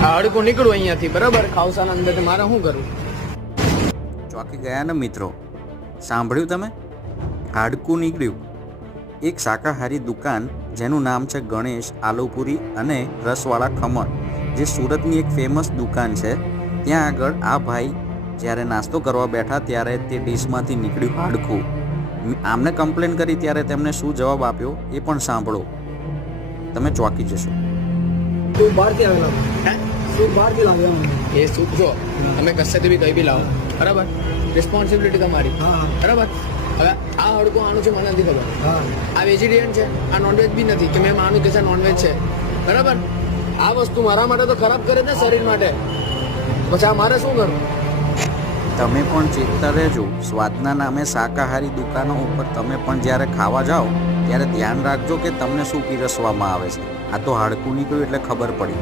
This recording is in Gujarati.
આ હાડકું નીકળું અહીંયાથી, બરાબર? ખાવસાના અંદર મારે શું કરું? ચોકી ગયા ને મિત્રો, સાંભળ્યું તમે? હાડકું નીકળ્યું. એક શાકાહારી દુકાન જેનું નામ છે ગણેશ આલુપુરી અને રસવાળા ખમણ, જે સુરતની એક ફેમસ દુકાન છે, ત્યાં આગળ આ ભાઈ જ્યારે નાસ્તો કરવા બેઠા ત્યારે તે ડીશમાંથી નીકળ્યું હાડકું. આમને કમ્પ્લેન કરી ત્યારે તેમણે શું જવાબ આપ્યો એ પણ સાંભળો, તમે ચોંકી જશો. તું બહારથી આવેલા? હે? તું બહારથી લાવ્યો? એ શું જો તમે કશેથી બી કંઈ બી લાવો, બરાબર? રિસ્પોન્સિબિલિટી તમારી, હા. બરાબર? હવે આ હાડકું આનું છે મને નથી ખબર. હા. આ વેજીટેરિયન છે, આ નોનવેજ બી નથી કે મેં માનું કે છે નોનવેજ છે, બરાબર? આ વસ્તુ મારા માટે તો ખરાબ કરે છે શરીર માટે, પછી આ મારે શું કરવું? તમે પણ ચેતતા રહેજો. સ્વાદના નામે શાકાહારી દુકાનો ઉપર તમે પણ જ્યારે ખાવા જાઓ ત્યારે ધ્યાન રાખજો કે તમને શું પીરસવામાં આવે છે. આ તો હાડકું નીકળ્યું એટલે ખબર પડી.